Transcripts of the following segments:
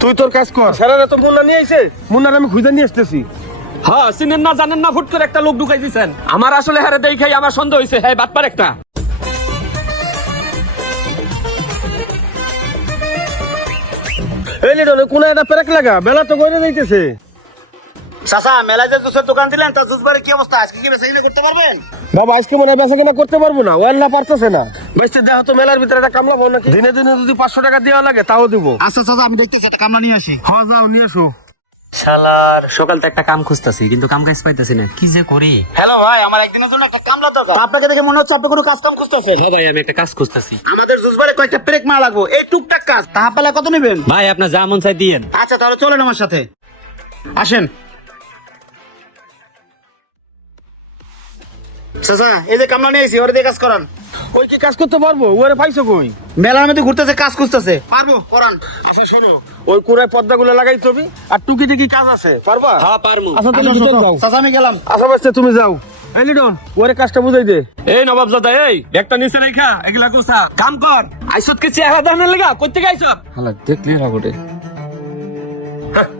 তুই তোর কাজ কর। স্যারেরা তো মুন্না নিয়ে আইছে, মুন্নার আমি খুঁজে নিয়ে আসতেছি। হ্যাঁ, চিনেন না জানেন না, ফুট করে একটা লোক ঢুকাই দিয়েছেন। আমার আসলে হারে দেখাই আমার সন্দেহ হয়েছে, হ্যাঁ বাটপার একটা। এই লিডন কোন একটা পেরেক লাগা, বেলা তো গড়ে যাইতেছে। চাচা মেলায় যে জুসের দোকান দিলেন তা জুস বারে কি অবস্থা? আজকে কি বেচা কিনা করতে পারবেন? বাবা আজকে মনে হয় বেচা কিনা করতে পারবো না, ওয়াল্লা পারতেছে না। বাইসে দেখো তো মেলার ভিতরে একটা কামলা পাবো নাকি। দিনে দিনে যদি 500 টাকা দেওয়া লাগে তাও দিব। আচ্ছা চাচা আমি দেখতেছি একটা কামলা নিয়ে আসি। হ্যাঁ যাও নিয়ে এসো। শালার সকাল থেকে একটা কাম খুঁজতেছি, কিন্তু কাম কাজ পাইতেছি না, কি যে করি। হ্যালো ভাই, আমার একদিনের জন্য একটা কামলা দরকার। আপনাকে দেখে মনে হচ্ছে আপনি কোনো কাজ কাম খুঁজতেছেন। হ্যাঁ ভাই, আমি একটা কাজ খুঁজতেছি। আমাদের জুস বারে কয়েকটা ব্রেক মারা লাগবো, এই টুকটাক কাজ। তাহা পেলে কত নেবেন? ভাই আপনার যা মন চাই দিয়েন। আচ্ছা তাহলে চলেন আমার সাথে, আসেন। চাচা এই যে কামলা নিয়ে এসেছি, ওরে দিয়ে কাজ করান। ওই কি কাজ করতে পারবো? ওরে পাইছো কই? মেলার মধ্যে ঘুরতেছে, কাজ খুঁজতেছে। পারবো, করান। আচ্ছা শোনো, ওই কুড়ায় পর্দাগুলো লাগাই তুমি, আর টুকি টুকি কাজ আছে, পারবা? হ্যাঁ পারমু। আচ্ছা তুমি ভিতর যাও। চাচা আমি গেলাম। আচ্ছা বাচ্চা তুমি যাও। এই লিডন ওরে কাজটা বুঝাই দে। এই নবাব দাদা, এই ব্যাগটা নিচে রেখা এগুলা কোসা কাম কর। আইসত কে চেহারা দানের লাগা কইতে গাইছত? হালা দেখলি রাগোটে।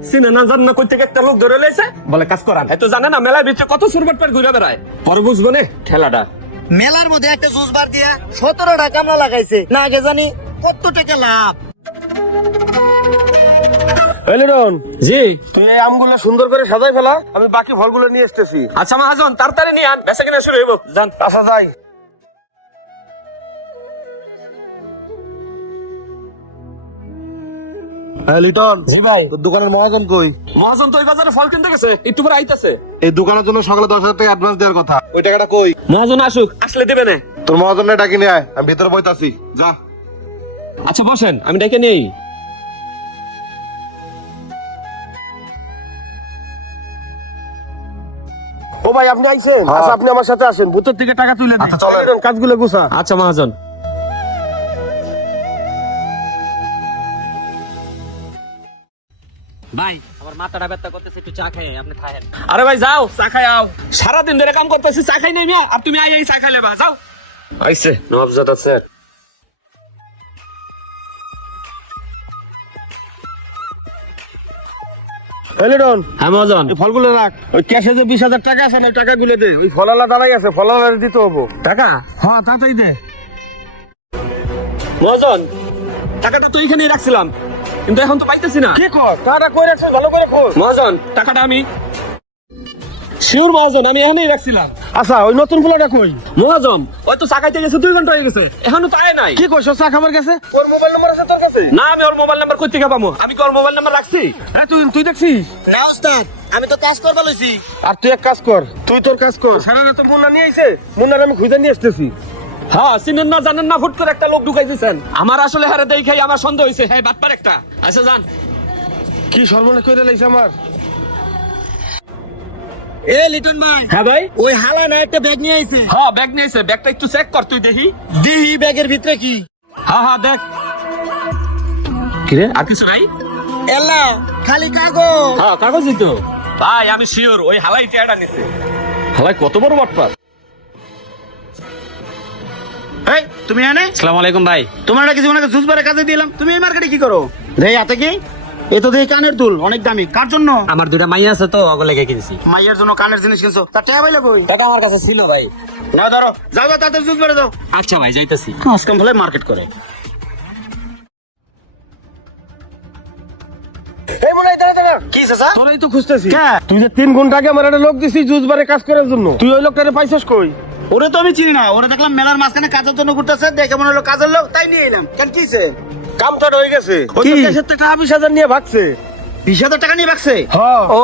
সিনে না জান না কইতে একটা লোক ধরে লইছে, বলে কাজ করান। এত জানে না মেলার ভিতরে কত সুরবাট পার ঘুরে বেড়ায়, পরে বুঝবো নে খেলাটা। মেলার মধ্যে একটা জুস বার দিয়া 17টা কামলা লাগাইছে, না আগে জানি কত টাকা লাভ। এই লিডন জি। তুই এই আমগুলো সুন্দর করে সাজাই ফেলা, আমি বাকি ফলগুলো নিয়ে আসতেছি। আচ্ছা মহাজন, তাড়াতাড়ি নিয়ে আন, বেচা কিনা শুরু হইব। জান। আচ্ছা যাই। হ্যাঁ লিটন। জি ভাই। তোর দোকানের মহাজন কই? মহাজন তো ওই বাজারে ফল কিনতে গেছে, একটু পরে আইতাছে। এই দোকানের জন্য সকালে 10,000 টাকা অ্যাডভান্স দেওয়ার কথা, ওই টাকাটা কই? মহাজন আসুক, আসলে দেবে না। তোর মহাজনের ডাকি নিয়ে আয়, আমি ভিতরে বইতাছি। যা। আচ্ছা বসেন, আমি ডেকে নেই। ও ভাই আপনি আইছেন? আচ্ছা আপনি আমার সাথে আসেন, ভূতের থেকে টাকা তুলে দিন। আচ্ছা চলেন, কাজগুলো গুছা। আচ্ছা মহাজন। ভাই আমার মাথাটা ব্যথা করতেছে, একটু চা খাই, আপনি খায়েন। আরে ভাই যাও, চা খাই আও। সারাদিন ধরে কাম করতেছি, চা খাই নাই না, আর তুমি আই চা খাইলে বা যাও। আইছে নবাবজাদা স্যার। এই লিটন হ্যাঁ মহাজন। এই ফলগুলো রাখ, ওই ক্যাশে যে 20,000 টাকা আছে না ওই টাকাগুলো দে। ওই ফলালা দাঁড়াই আছে, ফলালা দিতে হবো টাকা? হ্যাঁ তাড়াতাড়ি দে। মহাজন টাকাটা তো এইখানেই রাখছিলাম, কিন্তু এখন তো পাইতেছি না। কি কর? টাকাটা কই রাখছিস ভালো করে খোঁজ। মহাজন টাকাটা আমি শিওর মহাজন, আমি এখানেই রাখছিলাম। আচ্ছা ওই নতুন পোলাটা কই? মহাজন ওই তো চা খাইতে গেছে, 2 ঘন্টা হয়ে গেছে, এখনো তো আয় নাই। কি কইছ? চা খাবার গেছে? ওর মোবাইল নাম্বার আছে তোর কাছে? না, আমি ওর মোবাইল নাম্বার কই থেকে পাবো? আমি কি ওর মোবাইল নাম্বার রাখছি? হ্যাঁ তুই দেখছিস? না ওস্তাদ, আমি তো কাজ করতে লইছি। আর তুই এক কাজ কর, তুই তোর কাজ কর। সারা তো মুন্না নিয়ে আইছে, মুন্নার আমি খুঁজে নিয়ে আসতেছি। হ্যাঁ, চিনেন না জানেন না, ফুট করে একটা লোক ঢুকাই দিয়েছেন। আমার আসলে হারে দেখাই আমার সন্দেহ হয়েছে, হ্যাঁ বাটপার একটা। আচ্ছা যান। কি সর্বনাশ করে লাইছে আমার। এ লিটন ভাই, হ্যাঁ ভাই। ওই হালা না একটা ব্যাগ নিয়ে আইছে। হ্যাঁ ব্যাগ নিয়েছে, ব্যাগটা একটু চেক কর তুই দেখি। দিহি ব্যাগের ভিতরে কি? হ্যাঁ হ্যাঁ দেখ। কিরে আর কিছু নাই? এলা খালি কাগজ। হ্যাঁ কাগজই তো। ভাই আমি শিওর ওই হালাই টিয়াটা নিছে। হালাই কত বড় বাটপার। এই তুমি এনে? আসসালামু আলাইকুম ভাই। তোমার না কিছু মনে জুস বারে কাজে দিলাম, তুমি এই মার্কেটে কি করো? দেই হাতে কি? এ তো দেখি কানের দুল, অনেক দামি। কার জন্য? আমার 2টা মাইয়া আছে তো, ওগুলো লেগে কিনছি। মাইয়ের জন্য কানের জিনিস কিনছো, তা টাকা পাইলে কই? টাকা আমার কাছে ছিল ভাই। না ধরো, যাও যাও তাড়াতাড়ি জুস বারে দাও। আচ্ছা ভাই যাইতাছি। কাজ কাম ফলে মার্কেট করে। এই মনে হয় দাঁড়া দাঁড়া। কি চাচা? তোরাই তো খুঁজতেছি। কে? তুই যে 3 ঘন্টা আগে আমার একটা লোক দিছিস জুস বারে কাজ করার জন্য, তুই ওই লোকটারে পাইছস কই? ওরে তো আমি চিনি না, ওরে দেখলাম মেলার মাঝখানে কাজের জন্য ঘুরতেছে, দেখে মনে হলো কাজের লোক, তাই নিয়ে এলাম। কেন কিছে? কামটা হয়ে গেছে। ওই কি? তো ক্যাশের থেকে 20,000 নিয়ে ভাগছে। 20,000 টাকা নিয়ে রাখছে। হ্যাঁ। ও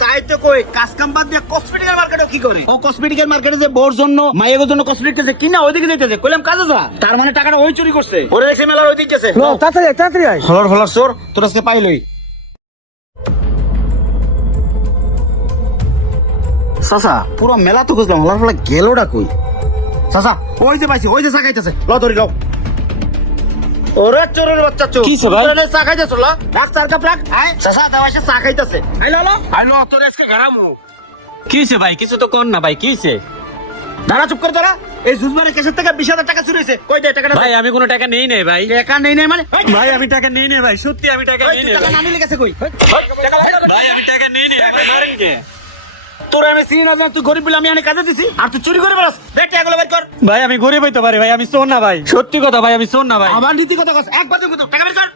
তাই তো কই, কাজ কাম বাদ দিয়ে কসমেটিক্যাল মার্কেটে কি করে? ও কসমেটিক্যাল মার্কেটে যে বোর জন্য মাইয়ের জন্য কসমেটিক কিনছে, কিনা ওইদিকে যাইতেছে। কইলাম কাজে যা, তার মানে টাকাটা ওই চুরি করছে। ওরে দেখে মেলার ওইদিকে গেছে। না তাড়াতাড়ি আয়, তাড়াতাড়ি আয়। হলার হলার চোর, তোর আজকে পাইলই। চাচা পুরো মেলা তো খুঁজলাম, হলার ফলা গেলোটা কই? চাচা ওই যে পাইছি, ওই যে চা খাইতেছে, ল ধরি ল। ওরে চোরের বাচ্চা চোর। কিছে ভাই? তোরা চা খাইতেছ ল, রাখ চার কাপ রাখ। আয় চাচা দেওয়া চা খাইতেছে। আই ল ল। আইলো তোর আজকে গারামু। কি হয়েছে ভাই? কিছু তো কর না ভাই, কি হয়েছে? দাঁড়া, চুপ করে দাঁড়া। এই জুসবারের কেসের থেকে 20,000 টাকা চুরি হয়েছে। কই দে টাকাটা? ভাই আমি কোনো টাকা নেই নাই ভাই। টাকা নেই নাই মানে? ভাই আমি টাকা নেই নাই ভাই, সত্যি আমি টাকা নেই নাই টাকা ভাই। না নিলে গেছে কই? ভাই আমি টাকা নেই নাই, আপনি মারেন কে? তোর আমি চিনি না জানি, তুই গরিব বলে আমি এনে কাজে দিছি আর তুই চুরি করে বেড়াস। দেখ টাকাগুলো বের কর। ভাই আমি গরিব হইতে পারি ভাই, আমি চোর না ভাই, সত্যি কথা ভাই, আমি চোর না ভাই। আবার নীতি কথা কস, একবার তুই টাকা বের কর।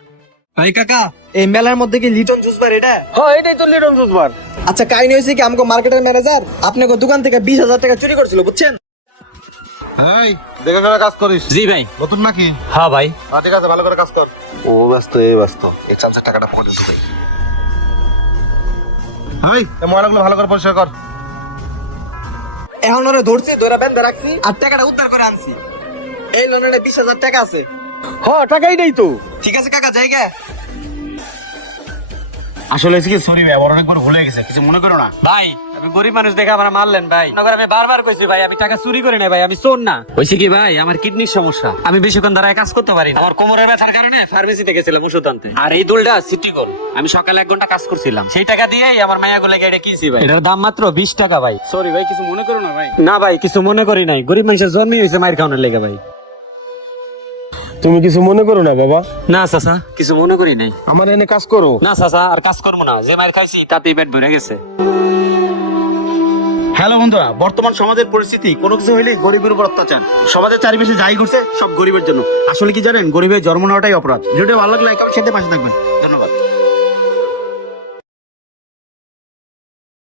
ভাই কাকা, এই মেলার মধ্যে কি লিটন জুস বার এটা? হ্যাঁ এটাই তো লিটন জুস বার। আচ্ছা, কাহিনী হয়েছে কি, আমাকে মার্কেটের ম্যানেজার আপনাকে দোকান থেকে 20,000 টাকা চুরি করছিল, বুঝছেন? এই দেখে করে কাজ করিস। জি ভাই। নতুন নাকি? হ্যাঁ ভাই। ঠিক আছে, ভালো করে কাজ কর। ও ব্যস্ত, এই ব্যস্ত, এই চামচের টাকাটা পকেটে ঢুকে। এই ময়লাগুলো ভালো করে পরিষ্কার কর। এখন ওরা ধরছি, ধরে বেঁধে রাখছি আর টাকাটা উদ্ধার করে আনছি। এই লোনের 20,000 টাকা আছে। হ্যাঁ টাকাই নেই তো। ঠিক আছে কাকা, জায়গা। আসলে কি সরি ভাই, আমার অনেকবার ভুলে গেছে, কিছু মনে করো না। ভাই আমি গরিব মানুষ দেখে আমার মারলেন ভাই। নগর আমি বারবার কইছি ভাই আমি টাকা চুরি করে নাই ভাই, আমি চোর না। হইছে কি ভাই, আমার কিডনির সমস্যা, আমি বেশিক্ষণ দাঁড়ায় কাজ করতে পারি না। আমার কোমরের ব্যথার কারণে ফার্মেসিতে গেছিলাম ওষুধ আনতে। আর এই দুলটা সিটি গোল, আমি সকালে 1 ঘন্টা কাজ করছিলাম, সেই টাকা দিয়েই আমার মায়া গুলো এটা কিনছি ভাই। এটার দাম মাত্র 20 টাকা ভাই। সরি ভাই, কিছু মনে করো না ভাই। না ভাই কিছু মনে করি নাই, গরিব মানুষের জন্মই হয়েছে মায়ের খাওয়ানোর লেগে ভাই। তুমি কিছু মনে করো না বাবা। না চাচা, কিছু মনে করি নাই। আমার এনে কাজ করো। না চাচা, আর কাজ করবো না, যে মায়ের খাইছি তাতেই পেট ভরে গেছে। হ্যালো বন্ধুরা, বর্তমান সমাজের পরিস্থিতি কোনো কিছু হইলে গরিবের উপর অত্যাচার। সমাজের চারিপাশে যাই ঘটছে সব গরিবের জন্য। আসলে কি জানেন, গরিবের জন্ম নেওয়াটাই অপরাধ। ভিডিওটা ভালো লাগলে লাইক আর শেয়ার দিয়ে পাশে থাকবেন।